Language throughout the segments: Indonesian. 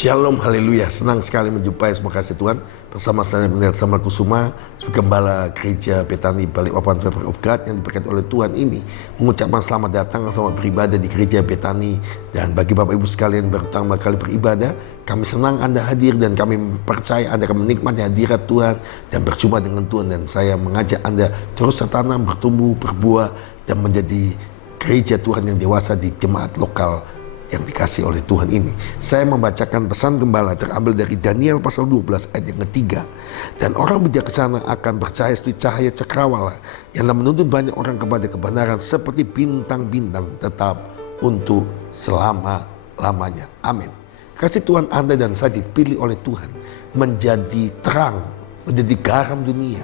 Shalom, haleluya. Senang sekali menjumpai semua kasih Tuhan. Bersama saya Pendeta Samuel Kusuma, sebagai Gembala Gereja Betani Balikpapan River of God yang diberkati oleh Tuhan ini, mengucapkan selamat datang, selamat beribadah di Gereja Betani. Dan bagi Bapak Ibu sekalian pertama kali beribadah, kami senang Anda hadir dan kami percaya Anda akan menikmati hadirat Tuhan dan berjumpa dengan Tuhan. Dan saya mengajak Anda terus bertanam, bertumbuh, berbuah, dan menjadi gereja Tuhan yang dewasa di jemaat lokal yang dikasih oleh Tuhan ini. Saya membacakan pesan gembala terambil dari Daniel pasal 12 ayat yang ketiga. Dan orang bijaksana akan bercahaya seperti cahaya cakrawala yang menuntun banyak orang kepada kebenaran seperti bintang-bintang tetap untuk selama-lamanya. Amin. Kasih Tuhan, Anda dan saya dipilih oleh Tuhan menjadi terang, menjadi garam dunia.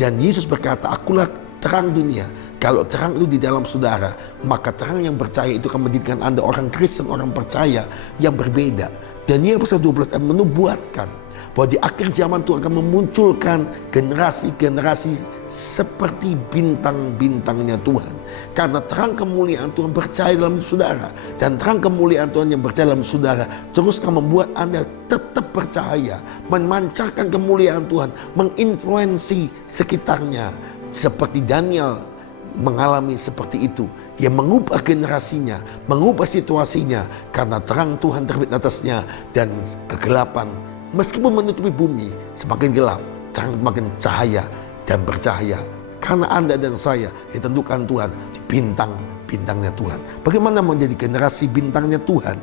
Dan Yesus berkata, akulah terang dunia. Kalau terang itu di dalam saudara, maka terang yang percaya itu akan menjadikan Anda orang Kristen, orang percaya yang berbeda. Daniel pasal 12 menubuatkan bahwa di akhir zaman Tuhan akan memunculkan generasi-generasi seperti bintang-bintangnya Tuhan. Karena terang kemuliaan Tuhan bercahaya dalam saudara. Dan terang kemuliaan Tuhan yang bercahaya dalam saudara terus akan membuat Anda tetap percaya, memancarkan kemuliaan Tuhan, menginfluensi sekitarnya. Seperti Daniel mengalami seperti itu. Dia mengubah generasinya, mengubah situasinya, karena terang Tuhan terbit atasnya. Dan kegelapan meskipun menutupi bumi semakin gelap, terang makin cahaya dan bercahaya. Karena Anda dan saya ditentukan Tuhan di bintang-bintangnya Tuhan. Bagaimana menjadi generasi bintangnya Tuhan?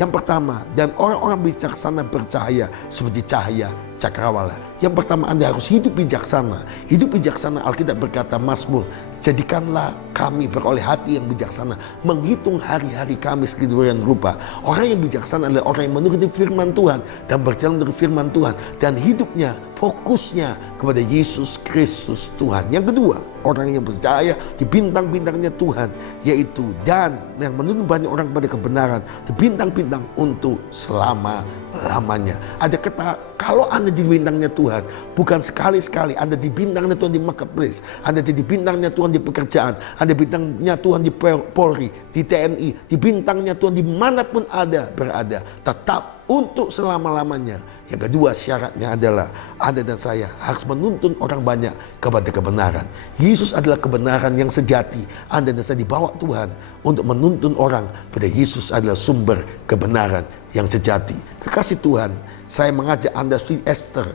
Yang pertama, dan orang-orang bijaksana bercahaya seperti cahaya cakrawala. Yang pertama, Anda harus hidup bijaksana. Hidup bijaksana, Alkitab berkata, Mazmur, jadikanlah kami beroleh hati yang bijaksana, menghitung hari-hari kami sedemikian rupa. Orang yang bijaksana adalah orang yang menuruti firman Tuhan dan berjalan menurut firman Tuhan, dan hidupnya, fokusnya kepada Yesus Kristus Tuhan. Yang kedua, orang yang percaya di bintang-bintangnya Tuhan, yaitu dan yang menuntun banyak orang kepada kebenaran, di bintang-bintang untuk selama-lamanya. Ada kata, kalau Anda di bintangnya Tuhan, bukan sekali-sekali Anda di bintangnya Tuhan di marketplace, Anda di bintangnya Tuhan di pekerjaan, Anda bintangnya Tuhan di Polri, di TNI, di bintangnya Tuhan dimanapun Anda berada, tetap untuk selama-lamanya. Yang kedua, syaratnya adalah Anda dan saya harus menuntun orang banyak kepada kebenaran. Yesus adalah kebenaran yang sejati. Anda dan saya dibawa Tuhan untuk menuntun orang pada Yesus adalah sumber kebenaran yang sejati. Kekasih Tuhan, saya mengajak Anda seperti Esther,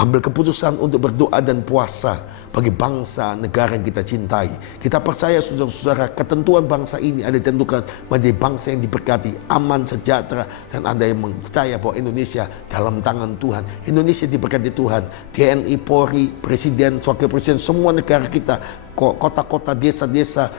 ambil keputusan untuk berdoa dan puasa bagi bangsa negara yang kita cintai. Kita percaya saudara-saudara, ketentuan bangsa ini ada ditentukan menjadi bangsa yang diberkati, aman, sejahtera. Dan Anda yang percaya bahwa Indonesia dalam tangan Tuhan, Indonesia diberkati Tuhan. TNI, Polri, Presiden, Wakil Presiden, semua negara kita, kota-kota, desa-desa,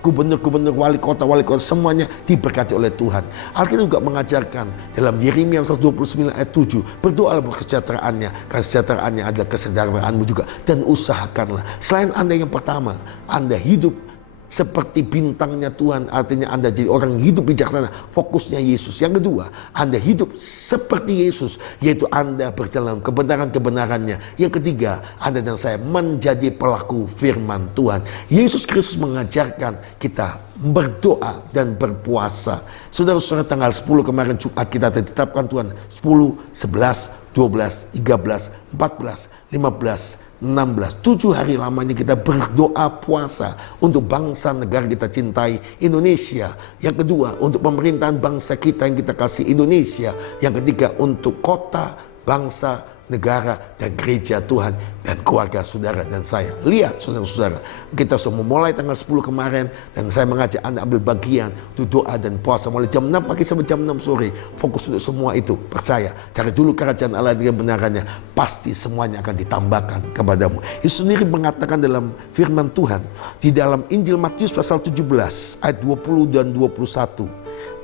gubernur-gubernur, wali kota, semuanya diberkati oleh Tuhan. Alkitab juga mengajarkan dalam Yeremia 129 ayat 7, berdoalah buat kesejahteraannya, karena kesejahteraannya adalah kesejahteraanmu juga. Dan usahakanlah, selain Anda yang pertama, Anda hidup seperti bintangnya Tuhan, artinya Anda jadi orang yang hidup bijaksana, fokusnya Yesus. Yang kedua, Anda hidup seperti Yesus, yaitu Anda berjalan kebenaran-kebenarannya. Yang ketiga, Anda dan saya menjadi pelaku firman Tuhan. Yesus Kristus mengajarkan kita berdoa dan berpuasa. Saudara-saudara, tanggal 10 kemarin Jumat kita tetapkan Tuhan 10, 11, 12, 13, 14, 15, 16, 7 hari lamanya kita berdoa puasa untuk bangsa negara kita cintai, Indonesia. Yang kedua, untuk pemerintahan bangsa kita yang kita kasih, Indonesia. Yang ketiga, untuk kota, bangsa, negara, dan gereja Tuhan, dan keluarga saudara dan saya. Lihat saudara-saudara, kita sudah memulai tanggal 10 kemarin, dan saya mengajak Anda ambil bagian untuk doa dan puasa mulai jam 6 pagi sampai jam 6 sore. Fokus untuk semua itu. Percaya, cari dulu kerajaan Allah dengan kebenarannya, pasti semuanya akan ditambahkan kepadamu. Yesus sendiri mengatakan dalam firman Tuhan di dalam Injil Matius pasal 17 ayat 20 dan 21.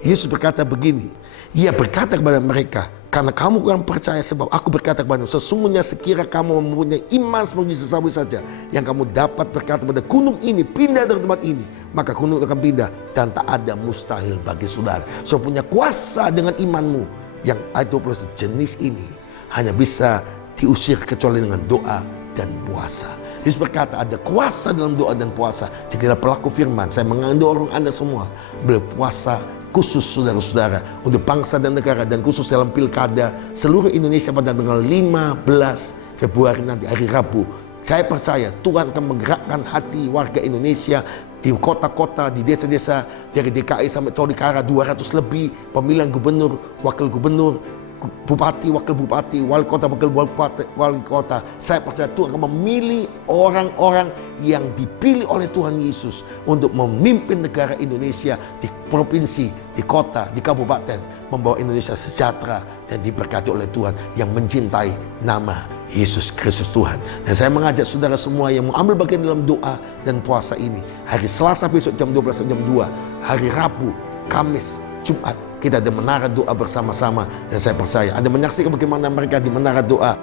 Yesus berkata begini, Ia berkata kepada mereka, karena kamu kurang percaya, sebab aku berkata kepadamu, sesungguhnya sekira kamu mempunyai iman seperti sesawi saja, yang kamu dapat berkata pada gunung ini, pindah dari tempat ini, maka gunung akan pindah, dan tak ada mustahil bagi saudara. So punya kuasa dengan imanmu. Yang ayat 20 jenis ini hanya bisa diusir kecuali dengan doa dan puasa. Yesus berkata ada kuasa dalam doa dan puasa. Jadilah pelaku firman. Saya mendorong Anda semua berpuasa khusus saudara-saudara, untuk bangsa dan negara, dan khusus dalam pilkada seluruh Indonesia pada tanggal 15 Februari nanti, hari Rabu. Saya percaya Tuhan akan menggerakkan hati warga Indonesia di kota-kota, di desa-desa, dari DKI sampai Tolikara, 200 lebih pemilihan gubernur, wakil gubernur, bupati, wakil bupati, wali kota, wakil wali kota. Saya percaya Tuhan akan memilih orang-orang yang dipilih oleh Tuhan Yesus untuk memimpin negara Indonesia di provinsi, di kota, di kabupaten, membawa Indonesia sejahtera dan diberkati oleh Tuhan yang mencintai nama Yesus Kristus Tuhan. Dan saya mengajak saudara semua yang mau ambil bagian dalam doa dan puasa ini, hari Selasa besok jam 12 sampai jam 2, hari Rabu, Kamis, Jumat, kita ada menara doa bersama-sama. Dan saya percaya Anda menyaksikan bagaimana mereka di menara doa.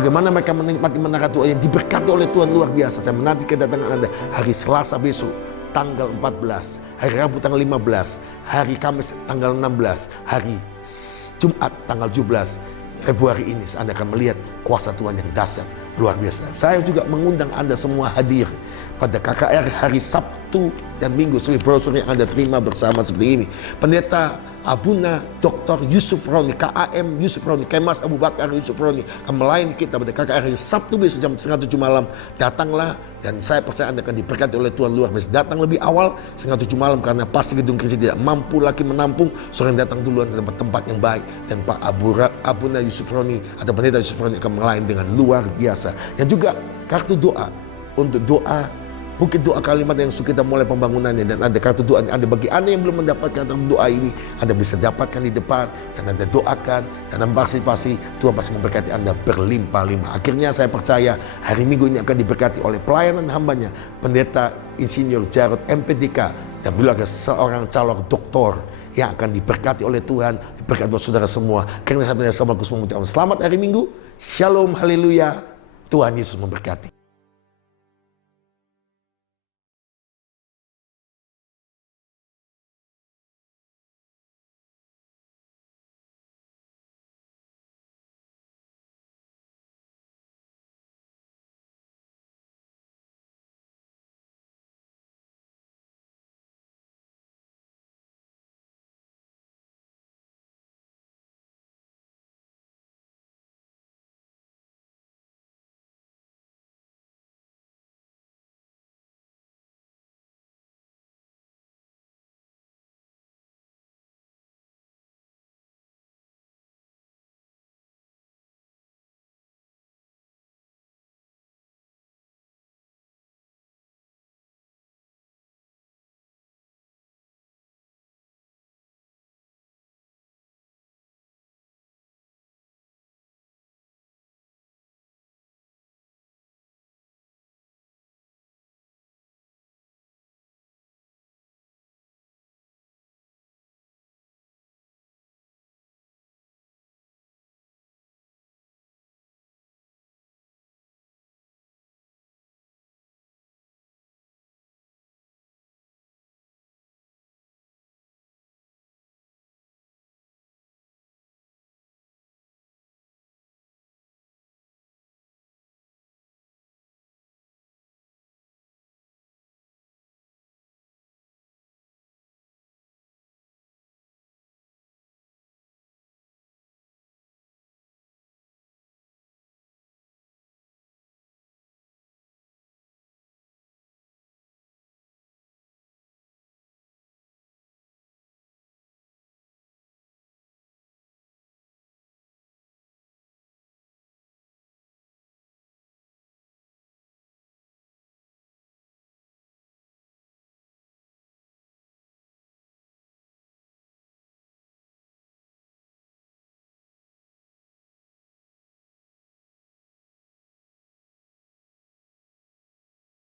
Bagaimana mereka menikmati menara doa yang diberkati oleh Tuhan luar biasa. Saya menanti kedatangan Anda hari Selasa besok tanggal 14, hari Rabu tanggal 15, hari Kamis tanggal 16, hari Jumat tanggal 17 Februari ini. Anda akan melihat kuasa Tuhan yang dahsyat luar biasa. Saya juga mengundang Anda semua hadir pada KKR hari Sabtu dan Minggu, sebagai brosur yang Anda terima bersama seperti ini. Pendeta Abuna Dr. Yusuf Roni, KAM Yusuf Roni, Kemas Abu Bakar Yusuf Roni akan melayani kita pada KKR hari Sabtu besok jam 6:30 malam. Datanglah, dan saya percaya Anda akan diberkati oleh Tuhan luar biasa. Datang lebih awal 6:30 malam, karena pasti gedung gereja tidak mampu lagi menampung. Seorang datang duluan ke tempat yang baik, dan Pak Abuna Yusuf Roni atau Pendeta Yusuf Roni akan melayani dengan luar biasa. Dan juga kartu doa untuk doa Bukit Doa Kalimat yang kita mulai pembangunannya, dan ada kartu doa. Ada bagi Anda yang belum mendapatkan kartu doa ini, Anda bisa dapatkan di depan dan Anda doakan dan partisipasi. Tuhan pasti memberkati Anda berlimpah-limpah. Akhirnya saya percaya hari Minggu ini akan diberkati oleh pelayanan hambanya, Pendeta Insinyur Jarod MPDK, dan beliau adalah seorang calon doktor yang akan diberkati oleh Tuhan. Diberkati buat saudara semua. Karena saya bersama Gus mengucapkan selamat hari Minggu. Shalom, haleluya. Tuhan Yesus memberkati.